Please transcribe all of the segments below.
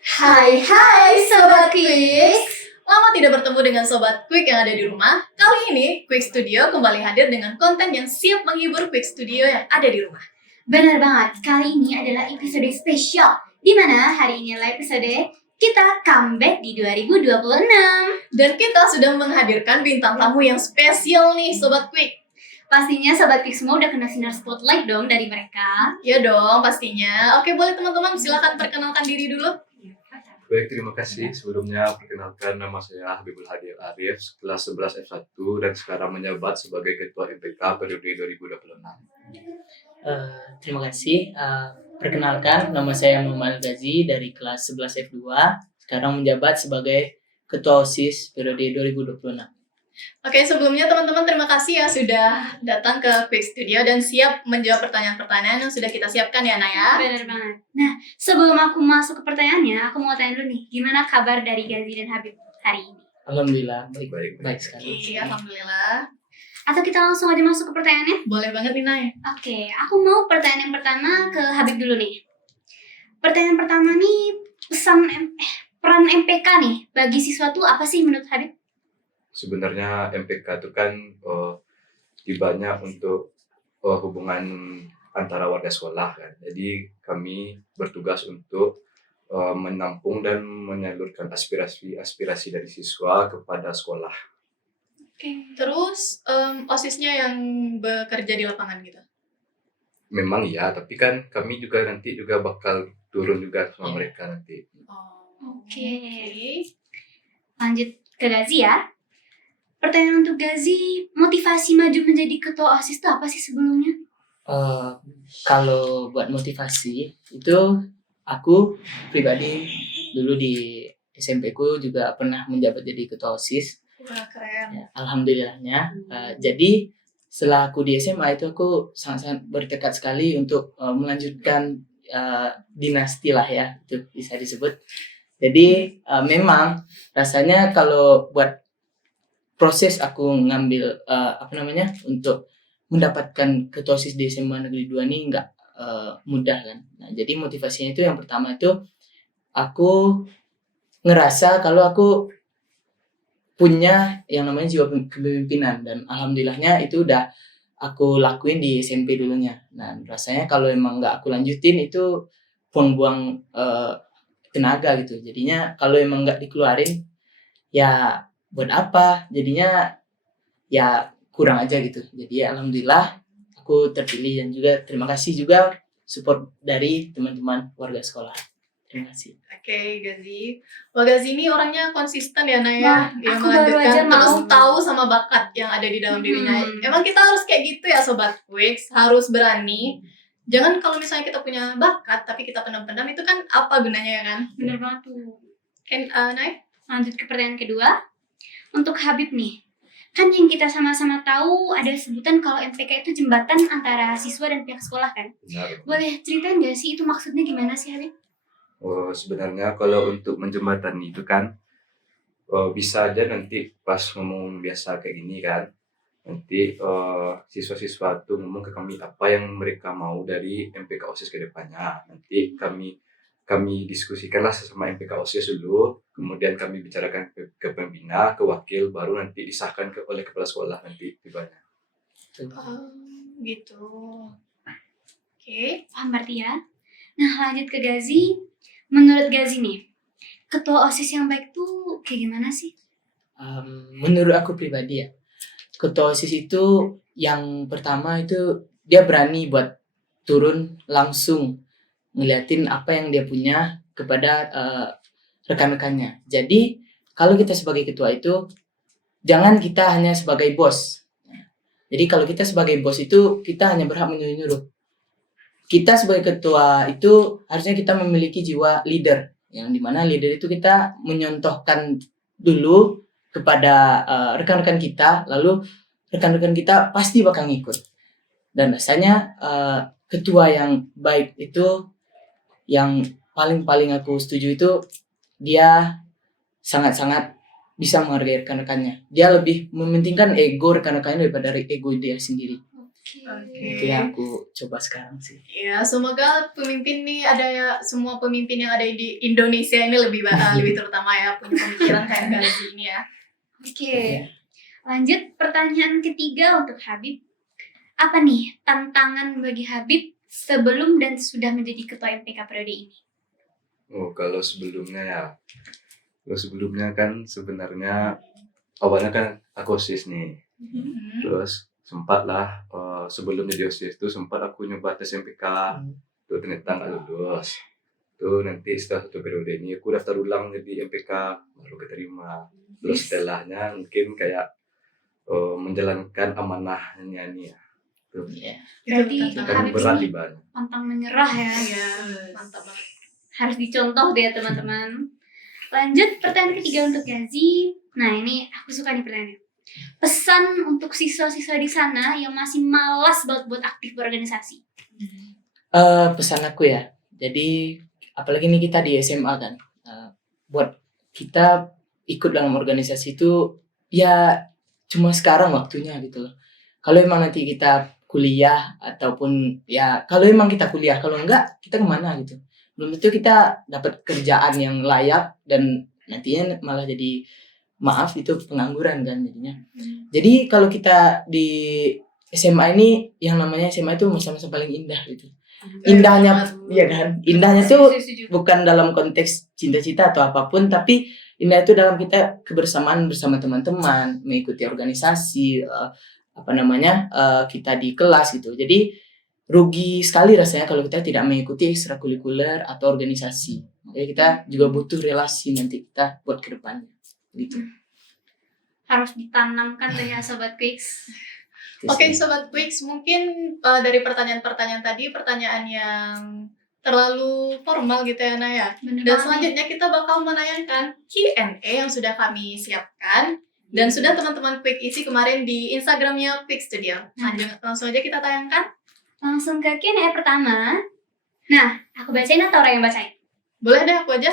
Hai Sobat Quick. Lama tidak bertemu dengan Sobat Quick yang ada di rumah. Kali ini Quick Studio kembali hadir dengan konten yang siap menghibur Quick Studio yang ada di rumah. Benar banget, kali ini adalah episode spesial, di mana hari ini adalah episode kita comeback di 2026. Dan kita sudah menghadirkan bintang tamu yang spesial nih Sobat Quick. Pastinya Sobat Quick semua udah kena sinar spotlight dong dari mereka. Ya dong, pastinya. Oke, boleh teman-teman silakan perkenalkan diri dulu. Baik, terima kasih. Sebelumnya perkenalkan nama saya Habibul Hadi Arif, kelas 11 F1 dan sekarang menjabat sebagai Ketua MPK periode 2026. Terima kasih. Perkenalkan, nama saya Muhammad Al-Ghazi dari kelas 11 F2, sekarang menjabat sebagai Ketua OSIS periode 2026. Oke, sebelumnya teman-teman terima kasih ya sudah datang ke Quick Studio dan siap menjawab pertanyaan-pertanyaan yang sudah kita siapkan ya Naya. Benar banget. Nah, sebelum aku masuk ke pertanyaannya, aku mau tanya dulu nih, gimana kabar dari Ghazi dan Habib hari ini? Alhamdulillah, Baik. baik sekali. Iya, alhamdulillah. Atau kita langsung aja masuk ke pertanyaannya? Boleh banget nih Naya. Oke, aku mau pertanyaan yang pertama ke Habib dulu nih. Pertanyaan pertama nih, peran MPK nih bagi siswa tuh apa sih menurut Habib? Sebenarnya MPK itu kan banyak untuk hubungan antara warga sekolah kan. Jadi kami bertugas untuk menampung dan menyalurkan aspirasi dari siswa kepada sekolah. Oke. Terus OSIS-nya yang bekerja di lapangan gitu. Memang ya, tapi kan kami juga nanti juga bakal turun juga sama mereka nanti. Oke. Lanjut ke Ghazi ya. Pertanyaan untuk Ghazi, motivasi maju menjadi ketua OSIS itu apa sih sebelumnya? Kalau buat motivasi itu aku pribadi dulu di SMP ku juga pernah menjabat jadi ketua OSIS. Wah, keren. Ya, alhamdulillahnya. Jadi setelah aku di SMA itu aku sangat bertekad sekali untuk melanjutkan dinasti lah ya, itu bisa disebut. Jadi memang rasanya kalau buat proses aku ngambil untuk mendapatkan ketua OSIS di SMA Negeri 2 ini nggak mudah kan. Nah, jadi motivasinya itu yang pertama itu aku ngerasa kalau aku punya yang namanya jiwa kepemimpinan dan alhamdulillahnya itu udah aku lakuin di SMP dulunya. Nah, rasanya kalau emang nggak aku lanjutin itu buang-buang tenaga gitu. Jadinya kalau emang nggak dikeluarin ya buat apa, jadinya ya kurang aja gitu. Jadi alhamdulillah aku terpilih dan juga terima kasih juga support dari teman-teman warga sekolah. Terima kasih. Oke, Ghazi. Wah, Ghazi ini orangnya konsisten ya Naya. Wah, Dia aku baru aja terus mau. tahu sama bakat yang ada di dalam dirinya. Emang kita harus kayak gitu ya Sobat Quick, harus berani. Jangan kalau misalnya kita punya bakat tapi kita pendam-pendam itu kan apa gunanya ya kan? Bener banget tuh. Naya? Lanjut ke pertanyaan kedua. Untuk Habib nih, kan yang kita sama-sama tahu ada sebutan kalau MPK itu jembatan antara siswa dan pihak sekolah kan? Benar. Boleh ceritain nggak sih itu maksudnya gimana sih Habib? Sebenarnya kalau untuk menjembatani itu kan bisa aja nanti pas ngomong biasa kayak gini kan, nanti siswa-siswa tuh ngomong ke kami apa yang mereka mau dari MPK OSIS ke depannya. Nanti kami diskusikanlah sesama MPK OSIS dulu, kemudian kami bicarakan ke pembina, ke wakil, baru nanti disahkan oleh kepala sekolah nanti tibanya. Gitu. Oke. Paham berarti ya? Nah lanjut ke Ghazi. Menurut Ghazi nih, ketua OSIS yang baik tuh kayak gimana sih? Menurut aku pribadi ya, ketua OSIS itu yang pertama itu dia berani buat turun langsung ngeliatin apa yang dia punya kepada rekan-rekannya. Jadi kalau kita sebagai ketua itu jangan kita hanya sebagai bos. Jadi kalau kita sebagai bos itu kita hanya berhak menyuruh-nyuruh. Kita sebagai ketua itu harusnya kita memiliki jiwa leader, yang dimana leader itu kita menyontohkan dulu kepada rekan-rekan kita, lalu rekan-rekan kita pasti bakal ngikut. Dan rasanya ketua yang baik itu yang paling aku setuju itu dia sangat-sangat bisa menghargai rekan-rekannya. Dia lebih mementingkan ego rekan-rekannya daripada ego dia sendiri. Itu yang aku coba sekarang sih. Ya, semoga pemimpin nih ada ya, semua pemimpin yang ada di Indonesia ini lebih lebih terutama ya punya pemikiran kayak Gazi ini ya. Oke. Lanjut pertanyaan ketiga untuk Habib. Apa nih tantangan bagi Habib sebelum dan sudah menjadi ketua MPK periode ini? Oh, kalau sebelumnya kan sebenarnya awalnya kan aku OSIS nih. Terus sempat lah sebelum jadi OSIS itu sempat aku nyoba tes MPK tuh ternyata nggak lulus. Tuh nanti setelah 1 periode ini aku daftar ulang jadi MPK baru keterima. Terus setelahnya mungkin kayak menjalankan amanahnya nih ya. Tuh. Berarti Kan Habib berat ini di badan. pantang menyerah ya. Iya, mantap banget. Harus dicontoh deh teman-teman. Lanjut pertanyaan ketiga untuk Gazi. Nah ini aku suka nih pertanyaannya. Pesan untuk siswa-siswa di sana yang masih malas buat aktif berorganisasi. Pesan aku ya. Jadi apalagi nih kita di SMA kan. Buat kita ikut dalam organisasi itu ya cuma sekarang waktunya gitu loh. Kalau emang nanti kita kuliah ataupun ya kalau emang kita kuliah, kalau enggak kita kemana gitu. Belum tentu kita dapat kerjaan yang layak dan nantinya malah jadi maaf itu pengangguran kan jadinya. Jadi kalau kita di SMA ini yang namanya SMA itu masa-masa paling indah gitu. Indahnya ya kan. Indahnya tuh bukan dalam konteks cinta-cinta atau apapun, tapi indah itu dalam kita kebersamaan bersama teman-teman, mengikuti organisasi, kita di kelas gitu. Jadi rugi sekali rasanya kalau kita tidak mengikuti ekstrakurikuler atau organisasi. Jadi kita juga butuh relasi nanti kita buat ke depannya. Gitu. Harus ditanamkan tuh ya Sobat Quicks. Oke, Sobat Quicks, mungkin dari pertanyaan-pertanyaan tadi, pertanyaan yang terlalu formal gitu ya, Naya. Dan selanjutnya kita bakal menayangkan Q&A yang sudah kami siapkan dan sudah teman-teman Quick isi kemarin di Instagramnya Quick Studio. Langsung aja kita tayangkan. Langsung ke Q&A pertama. Nah, aku bacain atau orang yang bacain? Boleh deh, aku aja.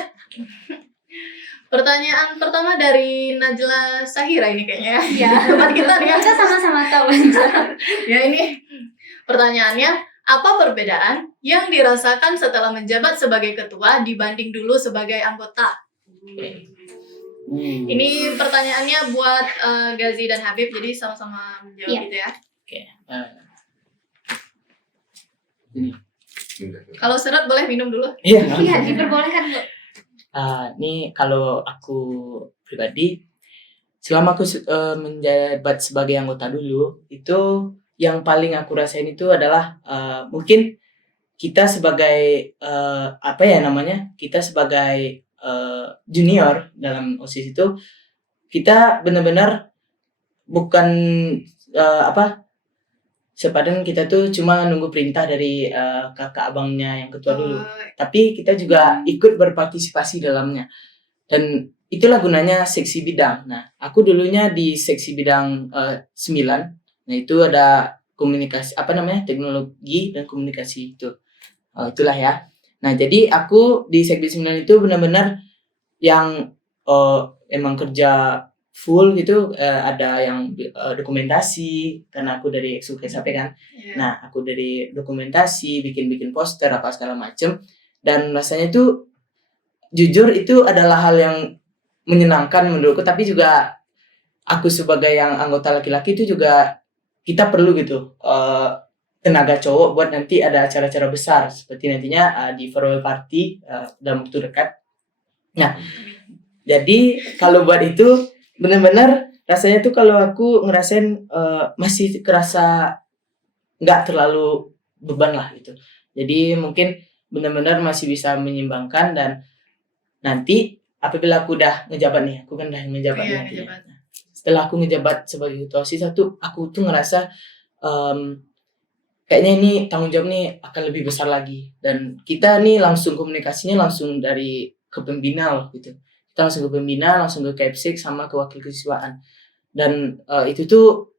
Pertanyaan pertama dari Najla Sahira ini kayaknya. Ya. Teman kita nih ya. Kita sama-sama tahu. Ya ini pertanyaannya, apa perbedaan yang dirasakan setelah menjabat sebagai ketua dibanding dulu sebagai anggota? Ini pertanyaannya buat Gazi dan Habib, jadi sama-sama menjawab Iya. gitu ya. Oke. Kalau Kalau seret boleh minum dulu. Iya. Iya, diperbolehkan Bu. Ini kalau aku pribadi, selama aku menjabat sebagai anggota dulu, itu yang paling aku rasain itu adalah mungkin kita sebagai kita sebagai junior dalam OSIS itu kita benar-benar bukan sepadan kita tuh cuma nunggu perintah dari kakak abangnya yang ketua dulu, tapi kita juga ikut berpartisipasi dalamnya dan itulah gunanya seksi bidang. Nah, aku dulunya di seksi bidang 9. Nah, itu ada komunikasi teknologi dan komunikasi itu. Itulah ya. Nah, jadi aku di seksi 9 itu benar-benar yang emang kerja full gitu, ada yang dokumentasi karena aku dari Ekskul SAP kan. Yeah. Nah, aku dari dokumentasi, bikin poster apa segala macem, dan rasanya itu jujur itu adalah hal yang menyenangkan menurutku, tapi juga aku sebagai yang anggota laki-laki itu juga kita perlu gitu tenaga cowok buat nanti ada acara-acara besar seperti nantinya di farewell party dalam waktu dekat. Nah, jadi kalau buat itu benar-benar rasanya tuh kalau aku ngerasain masih kerasa nggak terlalu beban lah gitu. Jadi mungkin benar-benar masih bisa menyimbangkan, dan nanti apabila aku udah ngejabat nih, aku kan udah ngejabat nanti. Setelah aku ngejabat sebagai ketua OSIS aku tuh ngerasa kayaknya ini tanggung jawab nih akan lebih besar lagi, dan kita nih langsung komunikasinya langsung dari ke pembina loh gitu. Kita langsung ke pembina, langsung ke Kepsik sama ke wakil kesiswaan, dan itu tuh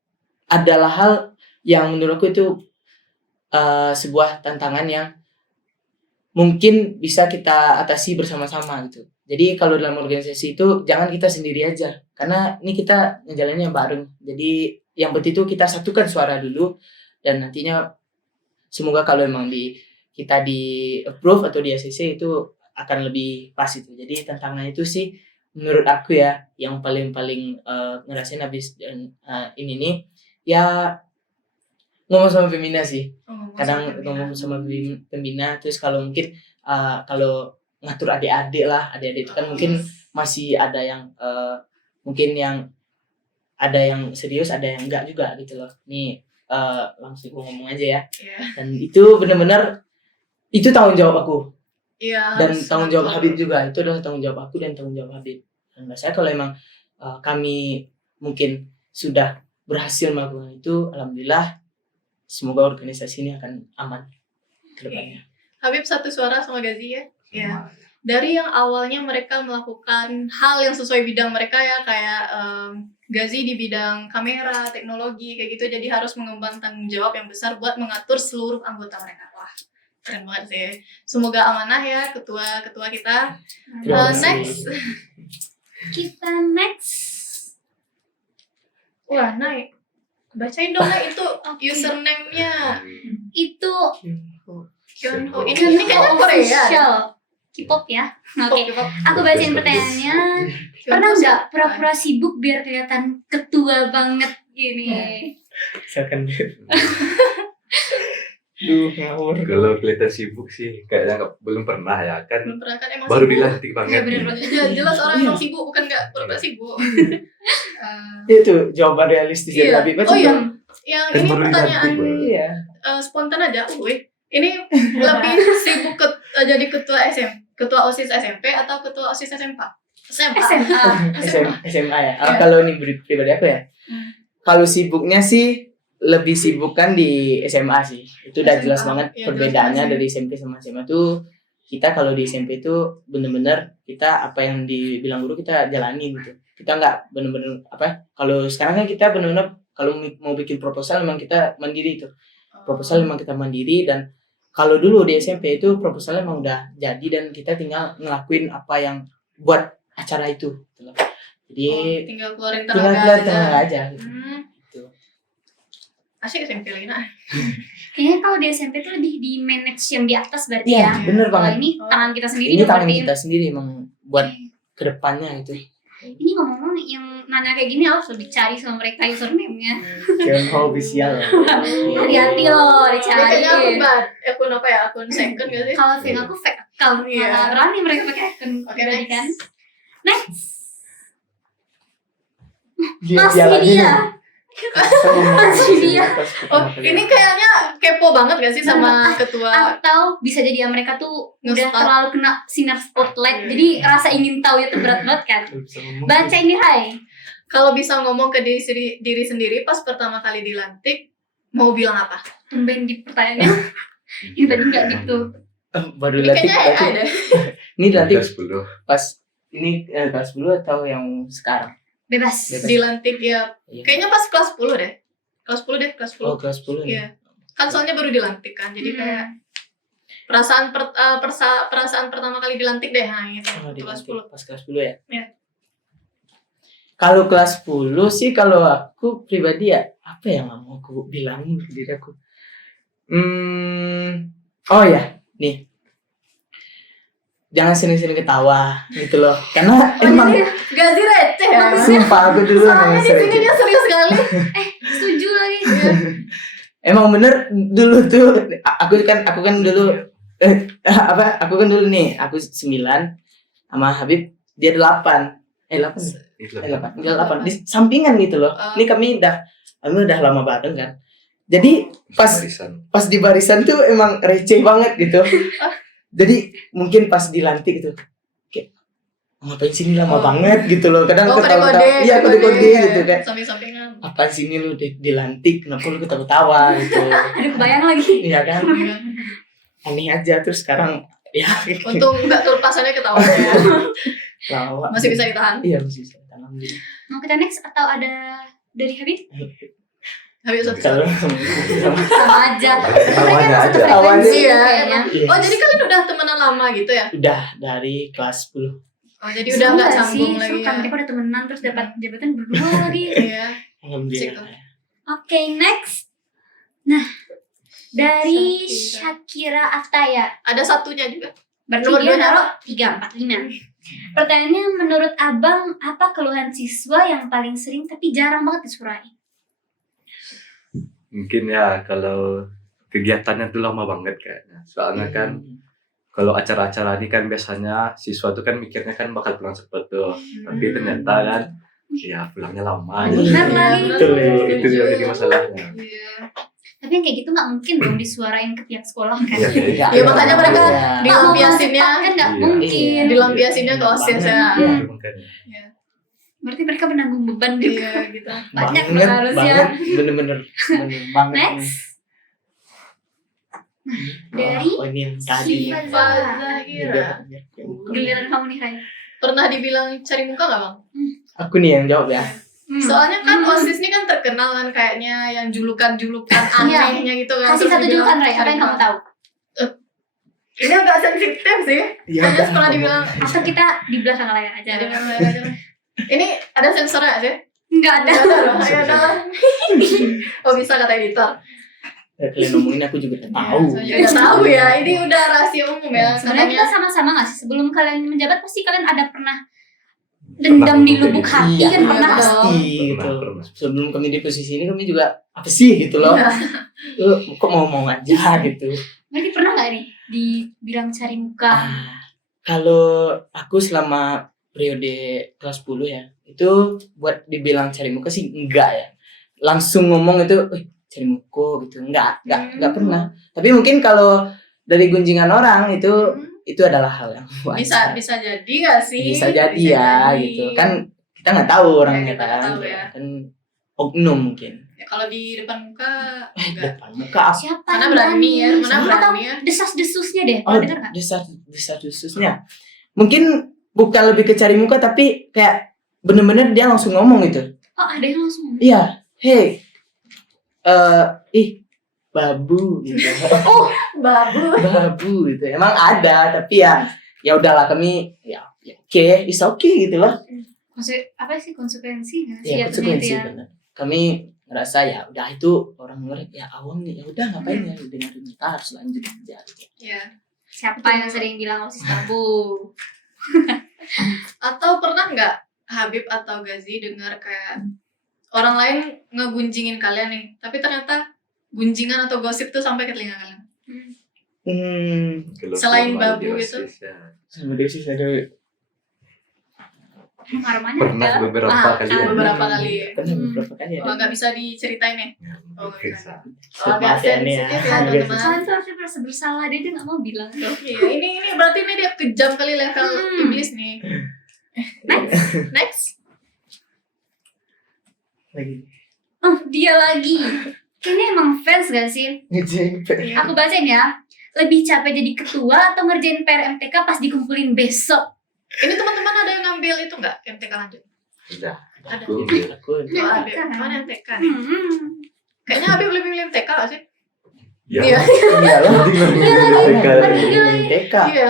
adalah hal yang menurutku itu sebuah tantangan yang mungkin bisa kita atasi bersama-sama gitu. Jadi kalau dalam organisasi itu jangan kita sendiri aja, karena ini kita ngejalaninnya bareng. Jadi yang penting itu kita satukan suara dulu, dan nantinya semoga kalau emang kita di approve atau di ACC itu akan lebih pas itu. Jadi tantangan itu sih menurut aku ya yang paling ngerasain habis ini nih ya ngomong sama pembina sih. Kadang ngomong sama pembina, terus kalau mungkin kalau ngatur adik-adik itu kan mungkin masih ada yang mungkin yang ada yang serius, ada yang enggak juga gitu loh. Nih langsung gue ngomong aja ya. Dan itu benar-benar itu tanggung jawab aku. Dan tanggung jawab Habib juga. Itu adalah tanggung jawab aku dan tanggung jawab Habib. Dan saya kalau emang kami mungkin sudah berhasil melakukan itu, alhamdulillah semoga organisasi ini akan aman ke depannya. Habib satu suara sama Gazi ya. Ya. Dari yang awalnya mereka melakukan hal yang sesuai bidang mereka ya, kayak Gazi di bidang kamera, teknologi kayak gitu, jadi harus mengemban tanggung jawab yang besar buat mengatur seluruh anggota mereka. Wah, keren banget sih. Semoga amanah ya ketua kita. Next. Kita next. Wah, naik. Bacain dong Nay, itu username-nya. Itu Kyunho. Ini kayaknya Korea. official K-pop ya. Oke. Aku bacain pertanyaannya. Pernah nggak pura-pura sibuk biar kelihatan ketua banget gini? Misalkan ngawur. Kalau kelihatan sibuk sih kayaknya belum pernah ya kan. Belum pernah kan emang Baru sibuk. dilantik Ya banget. bener-bener jelas orang emang sibuk, bukan nggak pura-pura sibuk. Itu jawaban realistis dari Iya. Habib. Oh iya, yang Kan ini baru pertanyaan dilantik, Bro. Iya. spontan aja. Ini lebih sibuk jadi ketua OSIS SMP atau ketua OSIS SMA? SMA. SMA ya. Iya. Kalau ini pribadi aku ya. Hmm. Kalau sibuknya sih lebih sibuk kan di SMA sih. Itu udah SMA, jelas banget iya, perbedaannya jelas banget. dari SMP sama SMA tuh. Kita kalau di SMP tuh bener-bener kita apa yang dibilang guru kita jalani gitu. Kita nggak bener-bener kalau sekarang kan kita bener-bener kalau mau bikin proposal memang kita mandiri itu. Proposal memang kita mandiri, dan kalau dulu di SMP itu proposalnya memang udah jadi dan kita tinggal ngelakuin apa yang buat acara itu gitu loh. Jadi tinggal keluarin tinggal tenaga tenaga aja gitu. Gitu. Asik SMP lagi nah. Kayaknya kalau di SMP tuh lebih di manage yang di atas berarti Iya, ya. bener Kalau banget. ini tangan kita sendiri Ini dong tangan berarti. kita sendiri emang buat kedepannya gitu. Ini ngomong-ngomong yang nanya kayak gini harus lebih cari sama mereka username-nya. Channel official. Hati-hati loh dicari. Kayaknya akun apa ya? Akun second gak sih? Kalau fake aku fake account. Iya. Nggak berani mereka pakai akun Oke, pribadi next. kan. Next. Dia Masih dia. Masih dia. Oh, ini kayaknya kepo banget gak sih sama ketua? Atau bisa jadi ya mereka tuh udah Nge-stalk. terlalu kena sinar spotlight. Iya. Jadi rasa ingin tahu itu berat banget kan. Baca ini Hai. Kalau bisa ngomong ke diri sendiri pas pertama kali dilantik, mau bilang apa? Tumben di pertanyaannya. Ini tadi nggak gitu. Baru Ini latih kayaknya AI deh. Ini latih 10. pas ini kelas 10 atau yang sekarang? Bebas. Bebas. Dilantik ya. Iya. Kayaknya pas kelas 10 deh. Kelas 10 deh, kelas 10. Oh, kelas 10 nih. Iya. Kan soalnya baru dilantik kan. Jadi Hmm. kayak perasaan pertama kali dilantik deh. Nah, gitu. Oh, Kelas dilantik 10. pas kelas 10 ya? Iya. Kalau kelas 10 sih kalau aku pribadi ya apa yang mau aku bilangin ke diri aku? Oh ya, nih. Jangan sering-sering ketawa gitu loh. Karena emang Gazi receh ya. sumpah aku dulu Soalnya emang di sering. sini dia serius sekali. Setuju lagi. Emang bener dulu tuh aku kan dulu aku kan dulu nih aku 9 sama Habib dia 8. 8. Itu 8 di sampingan gitu loh. Ini kami udah lama bareng kan. Jadi pas di barisan tuh emang receh banget gitu. Jadi mungkin pas dilantik gitu kayak ngapain sini lama banget gitu loh. Kadang ketawa-tawa. Iya, kode-kode gitu kan. Samping-sampingan. Apa sini lu dilantik, kenapa lu ketawa-tawa gitu. Aduh kebayang lagi. Iya kan? Aneh aja terus sekarang ya Untung enggak kelepasannya ketawa ya. lama. Masih bisa ditahan. Iya, masih bisa. Alhamdulillah. Mau kita next atau ada dari Habib? Habis satu. Kalau Sama aja. Awalnya Mereka satu aja. frekuensi Iya. kayaknya. Oh, jadi kalian udah temenan lama gitu ya? udah dari kelas 10. Oh, jadi udah nggak Seru sambung sih, lagi seru kan ya? mereka udah temenan terus dapat jabatan berdua lagi. Iya. Alhamdulillah. Oke, next. Dari Syakira. Syakira Ataya. Ada satunya juga. Berarti Nomor dia duanya naruh 3, 4, 5. Pertanyaannya, menurut abang apa keluhan siswa yang paling sering tapi jarang banget disurai? Mungkin ya kalau kegiatannya tuh lama banget kayaknya. Soalnya kan kalau acara-acara ini kan biasanya siswa tuh kan mikirnya kan bakal pulang cepet tuh. Tapi ternyata kan ya pulangnya lama. Benar gitu. lagi. Itu yang jadi masalahnya. Iya. Tapi yang kayak gitu nggak mungkin dong disuarain ke pihak sekolah kan? Iya, Ya, makanya mereka Pak, mau dilampiasinnya, masuk kan nggak Iya. mungkin. dilampiasinnya ke OSIS ya. Iya. Itu makanya. Berarti mereka menanggung beban juga. Iya gitu. Banyak banget, harusnya. banget, bener-bener banget. Next. Dari Oh, ini yang tadi. Siva Zahira. giliran kamu nih, Ray. Pernah dibilang cari muka nggak bang? Aku nih yang jawab ya. Soalnya kan OSIS ini kan terkenal kan kayaknya yang julukan-julukan Iya. anehnya gitu kan. Kasih Terus satu dibilang julukan, Ray. Apa cari yang kamu muka. tahu? Ini agak sensitif sih. Ya, Hanya pernah dibilang Atau kita di belakang layar aja? jadi memang aja. Ini ada sensornya nggak sih? Nggak ada. Nggak ada. Ayo ada. Oh bisa kata editor. kalian ngomongin aku juga udah tahu. Ya, udah tahu ya. Ini udah rahasia umum ya. Sebenarnya kita Katanya. sama-sama nggak sih? Sebelum kalian menjabat pasti kalian ada pernah dendam di lubuk hati Iya, kan pernah. dong. pasti gitu. Pernah. Sebelum kami di posisi ini kami juga apa sih gitu loh. Iya. Kok mau aja gitu. Berarti pernah nggak nih dibilang cari muka? Kalau aku selama periode kelas 10 ya, itu buat dibilang cari muka sih enggak ya. Langsung ngomong itu, cari muka gitu. Enggak pernah. Tapi mungkin kalau dari gunjingan orang itu adalah hal yang wajar. Bisa jadi nggak sih? Bisa jadi ya jadi. gitu. Kan kita nggak tahu orangnya kita nggak kan. tahu ya. Kan oknum mungkin. Ya, kalau di depan muka enggak. Depan muka apa? Siapa Mana yang berani ya? Mana Atau berani ya? desas-desusnya deh. Oh, Pernah dengar nggak? desas-desusnya. Mungkin bukan lebih ke cari muka tapi kayak bener-bener dia langsung ngomong gitu. Oh, ada yang langsung. Iya, hey, babu gitu. Babu. Babu gitu. Emang ada tapi ya udahlah kami ya oke, it's okay gitu loh. Apa sih konsekuensi nggak sih? Ya jatuhnya konsekuensi itu ya? benar. Kami ngerasa ya udah itu orang luar ya awam nih, ya udah ngapain ya dengerin kita harus lanjut aja gitu. Ya. Siapa yang sering bilang OSIS tabu? Atau pernah nggak Habib atau Gazi dengar kayak orang lain ngegunjingin kalian nih, tapi ternyata gunjingan atau gosip tuh sampai ke telinga kalian? Kalau Selain formal babu di gitu? OSIS, ya. Sama dia sih ada Aromanya Pernah ada. beberapa kali ya. Beberapa kali. pernah beberapa kali Oh, ada. nggak bisa diceritain ya? Ya, Oh, oke. bisa. Oh, agak Maaf ya, nih sensitif ya, Agak teman-teman. Kalian tuh harusnya merasa bersalah, dia nggak mau bilang. Iya, ini berarti ini dia kejam kali level iblis nih. Next. lagi. Oh, dia lagi. Kayaknya emang fans gak sih? Ngejeng. Aku bacain ya. Lebih capek jadi ketua atau ngerjain PR MTK pas dikumpulin besok? Ini teman-teman ada yang ngambil itu nggak MTK lanjut? Udah. Ada. Aku Aku Oh, ada. MTK. Mana MTK nih? Kayaknya Habib lebih milih MTK nggak sih? ya. Iya. iya loh. Iya lagi. Lagi TK. Iya.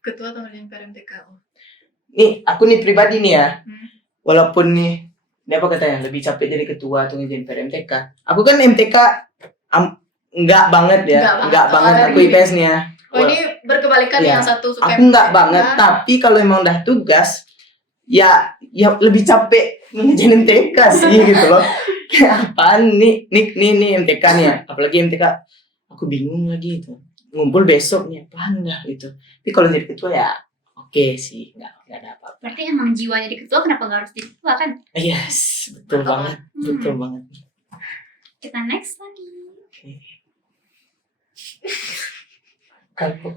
Ketua atau ngerjain PR MTK? Oh. Nih, aku nih pribadi nih ya. Hmm. Walaupun nih, ini apa katanya, lebih capek jadi ketua atau ngerjain PR MTK. Aku kan MTK enggak banget ya. Enggak Enggak banget. banget aku IPS nya. Oh, ini berkebalikan nih Iya. yang satu suka Aku enggak MTK. banget, tapi kalau emang udah tugas ya lebih capek ngerjain MTK sih gitu loh. Kayak apaan nih MTK nih ya. Apalagi MTK aku bingung lagi itu. Ngumpul besok nih apaan dah gitu. Tapi kalau jadi ketua ya oke sih, enggak ada apa-apa. Berarti emang jiwanya di ketua, kenapa nggak harus jadi ketua kan? Yes, betul banget, betul banget. Kita next lagi. Kalau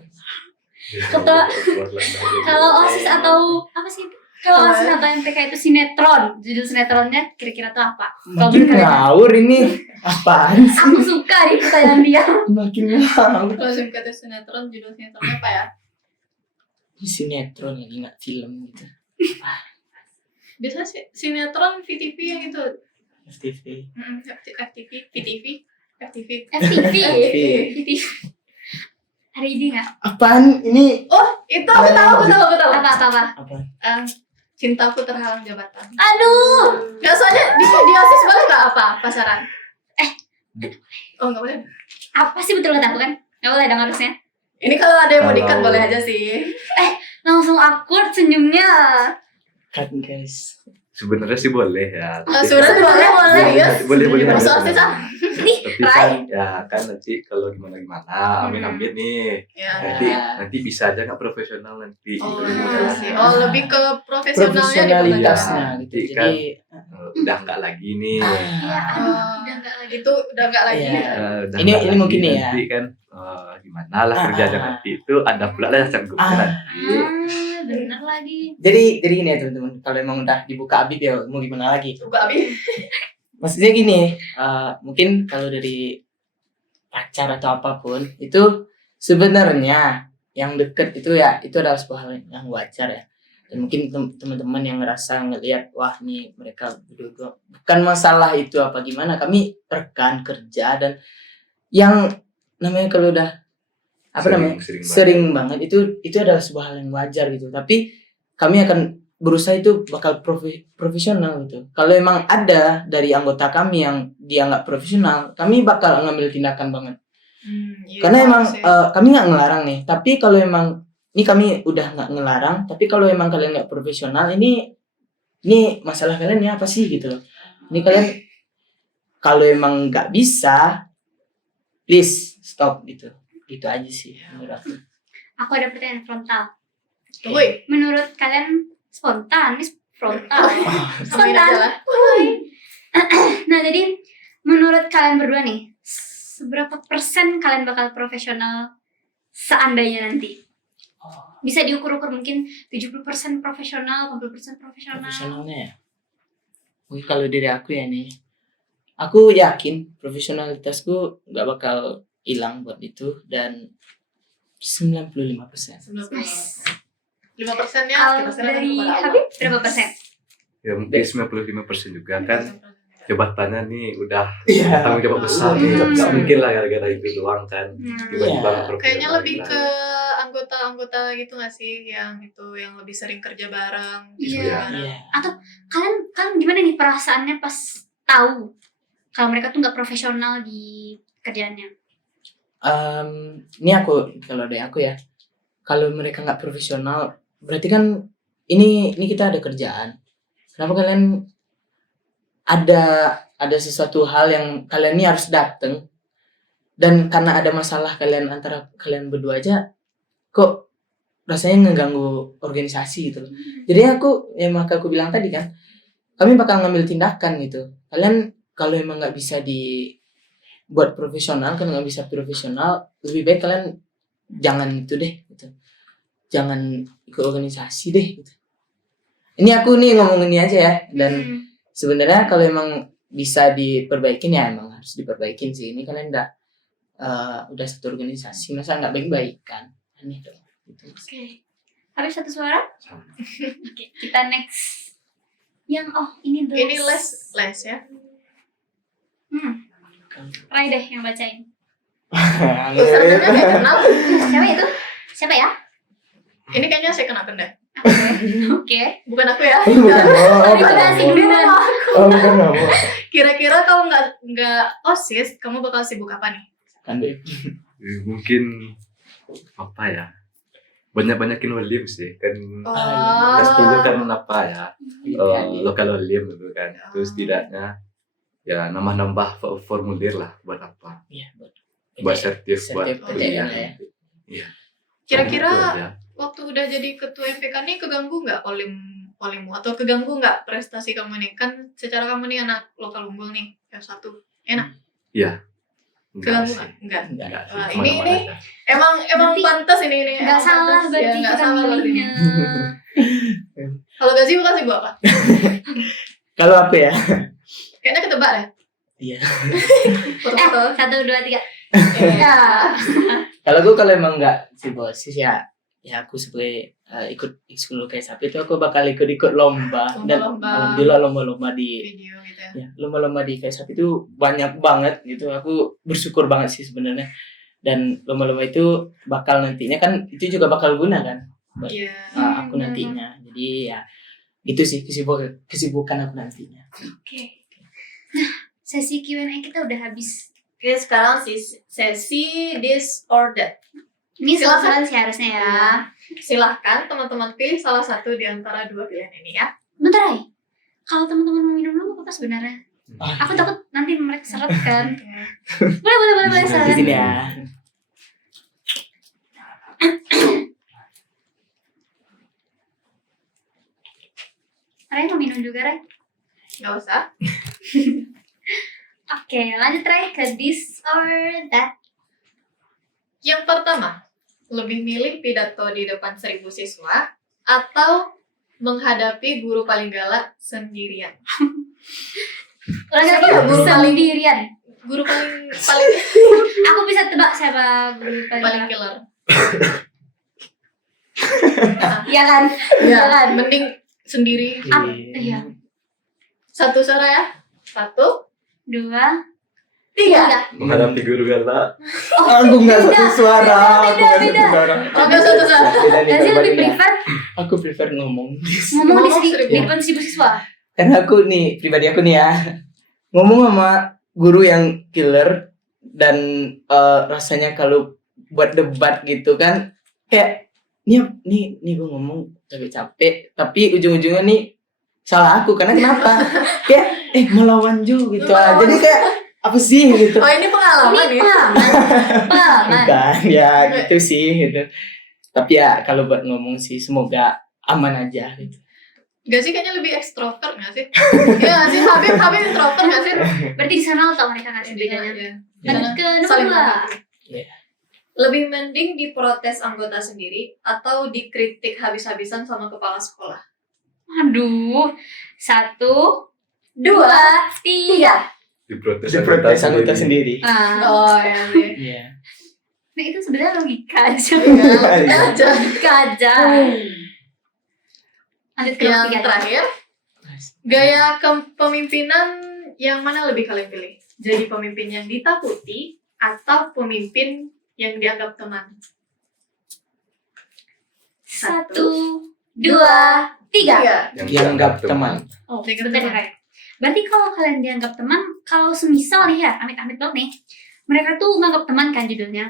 Kalau OSIS atau apa sih? Kalau OSIS atau MTK itu sinetron, judul sinetronnya kira-kira tuh apa? Kalau makin menurut kalian? ngawur ini apaan sih? Aku suka nih pertanyaan dia. Makin ngawur. Kalau singkat sinetron, judul sinetronnya apa ya? Ini sinetron lagi nggak film gitu. Biasanya sinetron VTV yang itu. FTV. FTV, VTV, FTV. FTV. FTV. FTV. Ada ide nggak? Apaan ini? Itu aku tahu. Apa? Apa? Cintaku terhalang jabatan. Aduh, Nggak soalnya di OSIS boleh nggak apa pasaran? Oh nggak boleh. Apa sih betul kata aku kan? Nggak boleh dong harusnya. Ini kalau ada yang mau dikat Kalau- boleh aja sih. Langsung awkward senyumnya. Kan guys. Sebenarnya sih boleh ya. Sebenarnya boleh, boleh. Iya. Boleh. Masa sih Sam? Tapi kan ya kan nanti kalau gimana amin nih. Ya. Nanti bisa aja nggak profesional nanti. Oh, Gitu. iya sih. Oh, lebih ke profesionalnya di Profesionalitasnya Iya, gitu. nanti kan. Jadi Udah nggak lagi nih. Iya, aduh, Oh. udah nggak lagi. itu udah nggak lagi. Iya. Udah Ini nggak mungkin lagi, nih ya. nanti kan gimana lah kerjanya Ah. nanti itu ada pula lah canggupnya Ah. nanti. Bener lagi. jadi gini ya teman-teman, kalau emang udah dibuka Abib ya mau gimana lagi? Coba Abi. Maksudnya gini, mungkin kalau dari pacar atau apapun itu sebenarnya yang deket itu ya itu adalah sebuah hal yang wajar ya. Dan mungkin teman-teman yang ngerasa ngelihat wah nih mereka berdua bukan masalah itu apa gimana, kami rekan kerja dan yang namanya kalau udah apa namanya sering banget itu adalah sebuah hal yang wajar gitu. Tapi kami akan berusaha itu bakal profesional gitu. Kalau emang ada dari anggota kami yang dia nggak profesional, kami bakal ngambil tindakan banget. Iya, Karena emang sih. kami nggak ngelarang nih. Tapi kalau emang ini kami udah nggak ngelarang. Tapi kalau emang kalian nggak profesional, ini masalah kalian ya apa sih gitu loh. Ini kalian kalau emang nggak bisa, please stop gitu. Gitu aja sih menurut aku. Aku ada pertanyaan frontal. Woi, Menurut kalian spontan? Ini frontal. samain aja lah. Nah, jadi menurut kalian berdua nih, seberapa persen kalian bakal profesional seandainya nanti? Bisa diukur-ukur mungkin 70% profesional, 80% profesional. Profesionalnya ya. Mungkin kalau dari aku ya nih, aku yakin profesionalitasku nggak bakal hilang buat itu dan 95%. 5%-nya Kalau kita serahkan dari kepada Allah. Habib berapa persen? Ya mungkin 95% juga kan jabatannya nih udah Iya. tanggung jawab besar nih. Hmm. Nggak mungkin lah gara-gara itu doang kan. Tiba-tiba Iya. nggak profesional Kayaknya lebih lagi ke lah. anggota-anggota gitu nggak sih yang lebih sering kerja bareng, Iya. diskusi bareng. Iya. Kalian gimana nih perasaannya pas tahu kalau mereka tuh nggak profesional di kerjaannya? Ini aku kalau dari aku ya, kalau mereka nggak profesional berarti kan ini kita ada kerjaan. Kenapa kalian ada sesuatu hal yang kalian ini harus datang dan karena ada masalah kalian antara kalian berdua aja kok rasanya ngeganggu organisasi gitu loh. Jadi maka aku bilang tadi kan kami bakal ngambil tindakan gitu. Kalian kalau emang nggak bisa buat profesional, kalau nggak bisa profesional, lebih baik kalian jangan itu deh gitu. Jangan ikut organisasi deh gitu. Ini aku nih ngomong ini aja ya, dan sebenarnya kalau emang bisa diperbaikin ya emang harus diperbaikin sih. Ini kalian udah satu organisasi, masa nggak baik-baik kan? Aneh dong. Gitu. Oke. Habis satu suara? Sama. Oke, kita next. Yang ini dulu. Ini les ya. Rai deh yang bacain. Username-nya nggak kenal. Siapa itu? Siapa ya? Ini kayaknya saya kenal deh. Oke. Bukan aku ya. Terima kasih dulu. Bukan kamu. Kira-kira kalau nggak OSIS, kamu bakal sibuk apa nih? Kan deh. Mungkin apa ya? Banyak-banyakin William sih kan. Oh. Kelas 10 kan apa ya? Iya. Lokal William gitu kan. Terus setidaknya ya nambah-nambah formulir lah buat apa? Iya, Buat sertif buat Sertif kuliah. PTN ya. Iya. Kira-kira Itu aja. waktu udah jadi ketua MPK nih keganggu nggak olimmu atau keganggu nggak prestasi kamu nih? Kan secara kamu nih anak lokal unggul nih F1. Enggak Keganggu sih. nggak? Enggak. Enggak sih. Wah, Aman-aman ini aja. Emang Berarti pantas ini Nggak emang salah pantas. berarti Ya, nggak kita salah berarti. milihnya. Kalau gaji bukan sibuk apa? Kalau apa ya? Kayaknya ketebak deh. Iya. Foto-foto. 1, 2, 3. Ya. Kalau emang nggak si bosis ya aku sebagai ikut ekskul kayak sapi itu aku bakal ikut lomba dan Lomba-lomba. alhamdulillah lomba-lomba di Video gitu ya. ya lomba-lomba di kayak sapi itu banyak banget gitu. Aku bersyukur banget sih sebenarnya, dan lomba-lomba itu bakal nantinya kan itu juga bakal guna kan buat Iya. aku nantinya. Jadi ya itu sih kesibukan aku nantinya. Oke. Nah, sesi Q&A kita udah habis. Oke, sekarang sesi this or that. Ini Silakan. soal sih harusnya ya. Iya. Silahkan teman-teman pilih salah satu di antara dua pilihan ini ya. Bentar Ay. Kalau teman-teman mau minum dulu apa sebenarnya? Aku takut nanti mereka seret kan. Boleh Di seret. sini ya. Ray mau minum juga Ray? Nggak usah. Oke, lanjut Ray ke this or that. Yang pertama, lebih milih pidato di depan 1.000 siswa atau menghadapi guru paling galak sendirian? Siapa ya, guru paling- sendirian? Guru paling Aku bisa tebak siapa guru paling paling killer. Iya kan? Iya kan? Mending sendiri. Iya. Satu suara ya. 1, 2, 3. 3. Menghadapi guru galak. Aku nggak Beda. satu suara. Aku nggak Beda. satu suara. Oke, satu suara. Beda nih Gazi lebih jawabannya. prefer Aku prefer ngomong. ngomong di Ngomong 1.000. depan 1.000 siswa. Karena aku nih, pribadi aku nih ya, ngomong sama guru yang killer dan rasanya kalau buat debat gitu kan, kayak nih gue ngomong capek-capek, tapi ujung-ujungnya nih salah aku karena kenapa? Kayak melawan Jo gitu. Jadi kayak apa sih gitu? Oh, ini pengalaman Ini ya. pengalaman. Bukan, ya gitu sih gitu. Tapi ya kalau buat ngomong sih semoga aman aja gitu. Gak sih, kayaknya lebih ekstrovert gak sih? Iya gak sih, Habib introvert gak sih? Berarti di sana lo tau mereka nggak sih bedanya. Iya. Lanjut ke nomor Saling 2. mengerti. Iya. Lebih mending diprotes anggota sendiri atau dikritik habis-habisan sama kepala sekolah? Aduh. 1, 2, 3. Diprotes Diprotes anggota sendiri. Oh ya sih. Iya. Nah itu sebenarnya logika aja. Iya, aja. Logika aja. Lanjut ke nomor 3. Yang terakhir, gaya kepemimpinan yang mana lebih kalian pilih? Jadi pemimpin yang ditakuti atau pemimpin yang dianggap teman? 1, 2, 3. Iya. Dianggap teman. Oh, Dianggap bentar teman. ya. Berarti kalau kalian dianggap teman, kalau semisal nih ya, amit-amit banget nih, mereka tuh nganggap teman kan judulnya.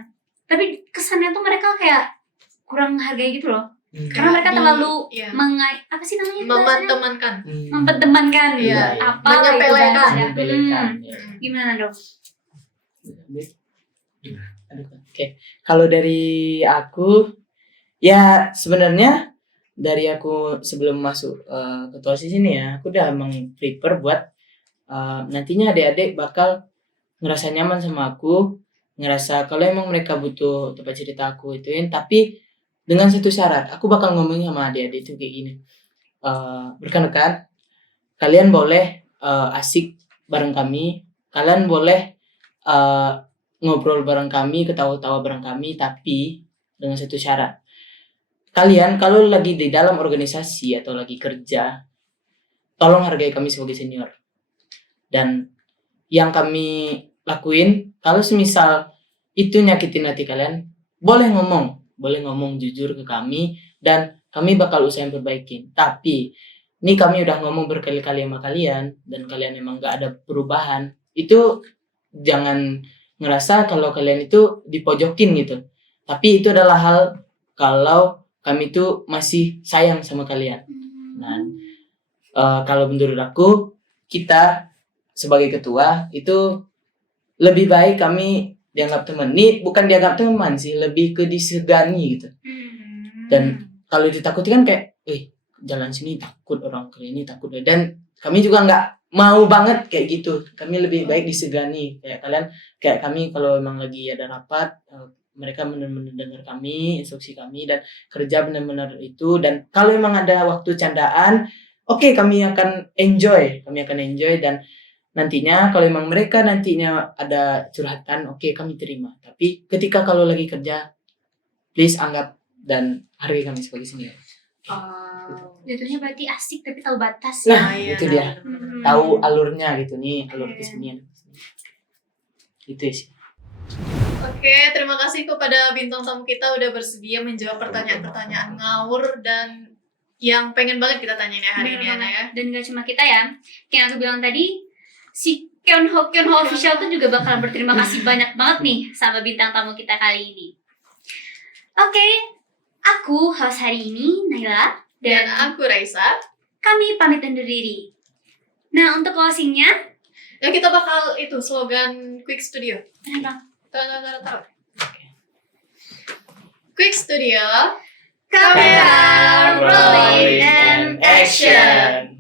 Tapi kesannya tuh mereka kayak kurang hargai gitu loh. Karena mereka terlalu Iya. apa sih namanya? bahasanya? Memantemankan. Mempertemankan. Iya. Apa Menyepelekan. bahasanya. Menyepelekan, Hmm. ya. Gimana dong? Aduh, oke. Kalau dari aku, ya sebenarnya dari aku sebelum masuk ketua OSIS ini ya, aku udah emang prepare buat nantinya adik-adik bakal ngerasa nyaman sama aku, ngerasa kalau emang mereka butuh tempat cerita aku ituin, tapi dengan satu syarat, aku bakal ngomongin sama adik-adik itu kayak gini. Rekan-rekan, kalian boleh asik bareng kami, kalian boleh ngobrol bareng kami, ketawa-tawa bareng kami, tapi dengan satu syarat. Kalian kalau lagi di dalam organisasi atau lagi kerja, tolong hargai kami sebagai senior. Dan yang kami lakuin, kalau semisal itu nyakitin hati kalian, boleh ngomong jujur ke kami, dan kami bakal usahain perbaikin. Tapi ini kami udah ngomong berkali-kali sama kalian, dan kalian emang gak ada perubahan, itu jangan ngerasa kalau kalian itu dipojokin gitu. Tapi itu adalah hal kalau kami itu masih sayang sama kalian. Nah, kalau menurut aku, kita sebagai ketua itu lebih baik kami dianggap teman. Ini bukan dianggap teman sih, lebih ke disegani gitu. Dan kalau ditakuti kan kayak, jalan sini takut orang kali ini takut. Dan kami juga nggak mau banget kayak gitu. Kami lebih baik disegani. Kayak kami kalau emang lagi ada rapat, mereka benar-benar dengar kami, instruksi kami, dan kerja benar-benar itu. Dan kalau emang ada waktu candaan, oke, kami akan enjoy, dan nantinya kalau emang mereka nantinya ada curhatan, oke, kami terima. Tapi ketika kalau lagi kerja, please anggap dan hargai kami sebagai senior. Jatuhnya berarti asik tapi tahu batas Nah, ya. itu dia. Tahu alurnya gitu nih, alur kesenian. Itu sih. Oke, terima kasih kepada bintang tamu kita udah bersedia menjawab pertanyaan-pertanyaan ngawur dan yang pengen banget kita tanyain ya hari ini, Ana ya. Dan gak cuma kita ya, kayak aku bilang tadi, si Kyonho Official tuh juga bakalan berterima kasih banyak banget nih sama bintang tamu kita kali ini. Oke, aku host hari ini Naila Dan dan aku Raisa. kami pamit undur diri. Nah, untuk closingnya, Ya kita bakal itu slogan Quick Studio. kenapa? Taruh. Quick Studio. Kamera, rolling, and action.